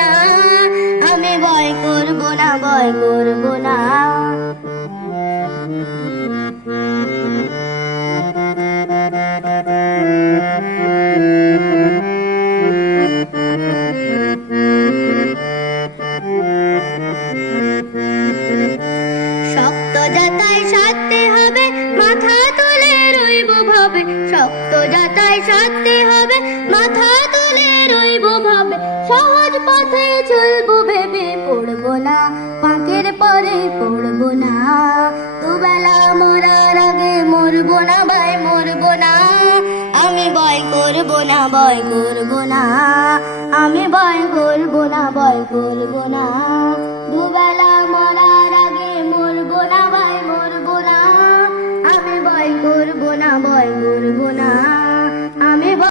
না, আমি ভয় করব না, ভয় করব না। শক্ত যাতায় সাধতে হবে, মাথা তুলে রইব ভাবে। শক্ত যাতায় সাধতে হবে, মাথা তুলে রইব ভাবে। সহজ পথে চলবো ভেবে, পড়বো না ফাঁকের পরে, পড়বো না। দুবেলা মরার আগে মরবো না ভাই, মরবো না। আমি ভয় করব না, ভয় করব না। আমি ভয় করব না, ভয় করব না।